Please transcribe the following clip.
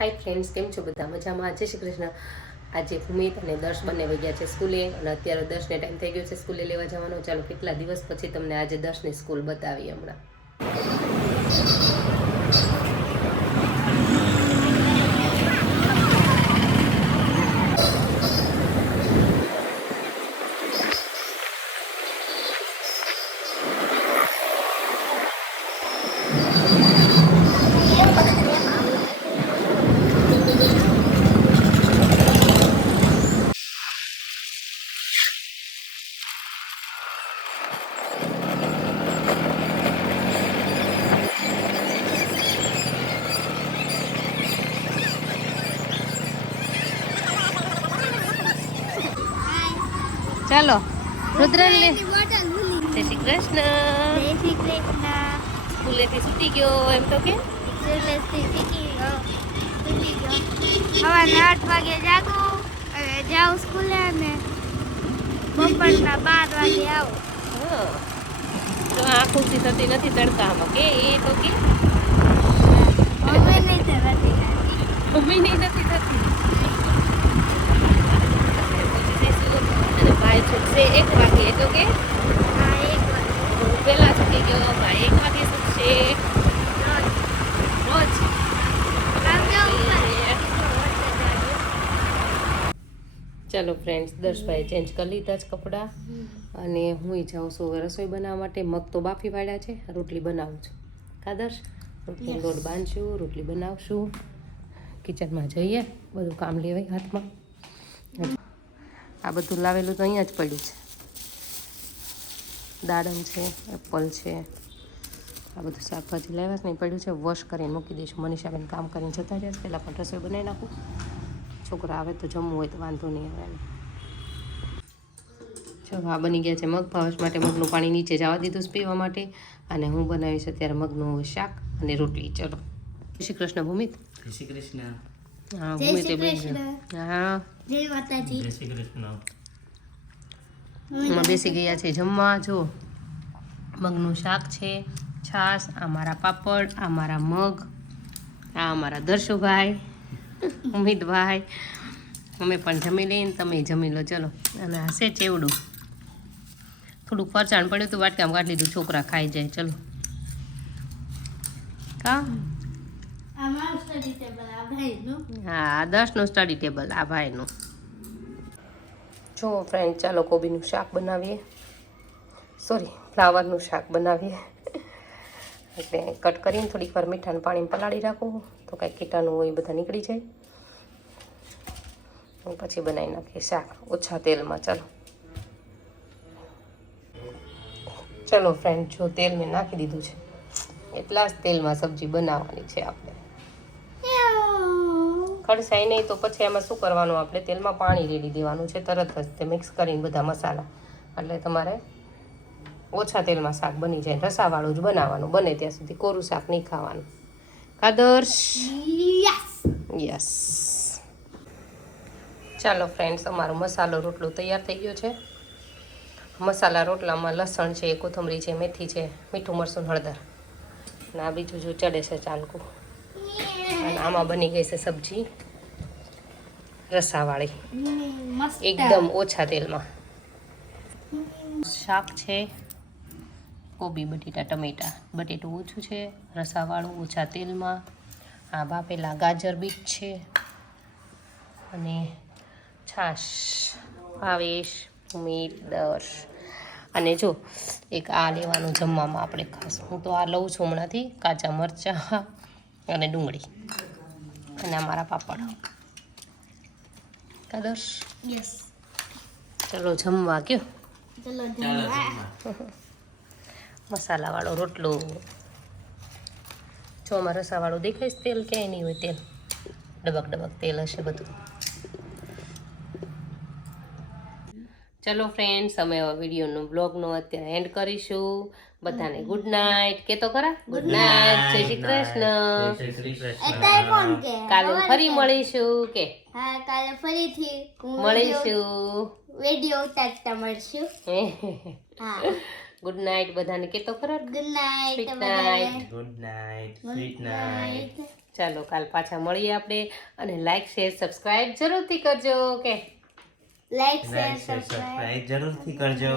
Hi friends, કેમ છો બધા? મજામાં? જય શ્રી કૃષ્ણ. આજે ભૂમિત અને દર્શ બંને વહી ગયા છે સ્કૂલે અને અત્યારે દર્શને ટાઈમ થઈ ગયો છે સ્કૂલે લેવા જવાનો. ચાલો કેટલા દિવસ પછી તમને આજે દર્શની સ્કૂલ બતાવી હમણાં. ચાલો રુદ્રન લે. જય શ્રી કૃષ્ણ. જય શ્રી કૃષ્ણ. સ્કૂલેથી છૂટી ગયો એમ તો કે સવારના 8 વાગે જાગું અને જાઉં સ્કૂલે અને બપોરના 12 વાગે આવું. હા, તો આ ખુશી થતી નથી તડકામાં કે એ તો કે હવે નહીં થતી. મમ્મી નહીં નથી થતી. અને ભાઈ છૂટશે 1 વાગે તો કે હા, 1 વાગે પહેલા છૂટી ગયો. ભાઈ 1 વાગે છૂટશે રોજ. ચાલો ફ્રેન્ડ્સ, દર્શભાઈ ચેન્જ કરી લીધા જ કપડાં અને હું જાઉં છું રસોઈ બનાવવા માટે. મગ તો બાફી વાળ્યા છે, રોટલી બનાવું છું. કાદર્શ રોટલી લોટ બાંધશું, રોટલી બનાવશું. કિચનમાં જઈએ, બધું કામ લેવાય હાથમાં. આ બધું લાવેલું તો અહીંયા જ પડ્યું છે. દાડમ છે, એપલ છે, આ બધું શાકભાજી લાવ્યા નહીં પડ્યું છે. વોશ કરીને મૂકી દઈશું. મનીષાબેન કામ કરીને જતા રહ્યા છે, પહેલાં પણ રસોઈ બનાવી નાખું. છોકરા આવે તો જમવું હોય તો વાંધો નહીં આવે. જો આ બની ગયા છે મગ. ભાવેશ માટે મગનું પાણી નીચે જવા દીધું છે પીવા માટે. અને હું બનાવીશ અત્યારે મગનું શાક અને રોટલી. ચલો, જય શ્રી કૃષ્ણ ભૂમિત. જય શ્રી કૃષ્ણ. હા જય ભૂમિત શ્રી બેન. કૃષ્ણ. હા, જય માતાજી. જય શ્રી કૃષ્ણ. એમાં બેસી ગયા છે જમવા. જો મગનું શાક છે, છાશ, આ મારા પાપડ, આ મારા મગ, આ અમારા દર્શુભાઈ, ઉમિતભાઈ. અમે પણ જમી લઈને તમે જમી લો. ચલો, અને હશે ચેવડું. થોડુંક ફરસાણ પડ્યું હતું, વાટકામાં કાઢી લીધું, છોકરા ખાઈ જાય. ચલો કા. અમારું સ્ટડી ટેબલ આ ભાઈનું. હા, 10નું સ્ટડી ટેબલ આ ભાઈનું. જો ફ્રેન્ડ, ચાલો કોબીનું શાક બનાવીએ. સોરી, ફ્લાવરનું શાક બનાવીએ. એટલે કટ કરીને થોડીક વાર મીઠાનું પાણીમાં પલાળી રાખું તો કાંઈ કીટાણું હોય એ બધા નીકળી જાય. પછી બનાવી નાખીએ શાક ઓછા તેલમાં. ચલો ફ્રેન્ડ, જો તેલ મેં નાખી દીધું છે, એટલા જ તેલમાં સબ્જી બનાવવાની છે આપણે. ખડસાય નહીં તો પછી એમાં શું કરવાનું, આપણે તેલમાં પાણી રેડી દેવાનું છે તરત જ. તે મિક્સ કરીને બધા મસાલા, એટલે તમારે ઓછા તેલમાં શાક બની જાય. રસાવાળું જ બનાવવાનું, બને ત્યાં સુધી કોરું શાક નહીં ખાવાનું. આદર્શ યસ. ચાલો ફ્રેન્ડ્સ, અમારો મસાલો રોટલો તૈયાર થઈ ગયો છે. મસાલા રોટલામાં લસણ છે, કોથમરી છે, મેથી છે, મીઠું મરચું હળદર, અને આ બીજું જો ચડે છે ચાલકું. અને આમાં બની ગઈ છે સબ્જી રસાવાળી, મસ્ત. એકદમ ઓછા તેલમાં. શાક છે કોબી, બટેટા, ટમેટા. બટેટું ઓછું છે, રસાવાળું, ઓછા તેલમાં. આ બાફેલા ગાજર બીટ છે અને છાશ. ભાવેશ, ઉમિત, દર્શ. અને જો એક આ લેવાનું જમવામાં આપણે ખાસ. હું તો આ લઉં છું હમણાંથી. કાચા મરચાં અને ડુંગળી અને અમારા પાપડ. કાદર્શ યસ. ચલો જમવા ગયો. ચલો ચાલો જમવા. જમવા. મસાલાવાળો રોટલો. જો આમાં રસાવાળું દેખાય છે તેલ, ક્યાંય નહીં હોય તેલ. ડબક ડબક તેલ હશે બધું. ચલો ફ્રેન્ડ્સ, અમે હવે વિડીયોનો બ્લોગનો અત્યારે એન્ડ કરીશું. બધાને ગુડ નાઇટ. કે તો ખરા ગુડ નાઇટ. જય શ્રી કૃષ્ણ. જય શ્રી કૃષ્ણ. અત્યારે કોણ કે કાલે ફરી મળીશું. કે હા, કાલે ફરીથી મળીશું. વિડીયો ઉતારતા મળશું. હા, ગુડ નાઇટ બધાને. કે તો ખરા ગુડ નાઇટ Sweet બધાને. night. Good night. Good sweet night. Night. ચાલો કાલ પાછા મળીએ આપણે અને લાઈક શેર સબસ્ક્રાઈબ જરૂરથી કરજો કે like share like share subscribe જરૂરથી કરજો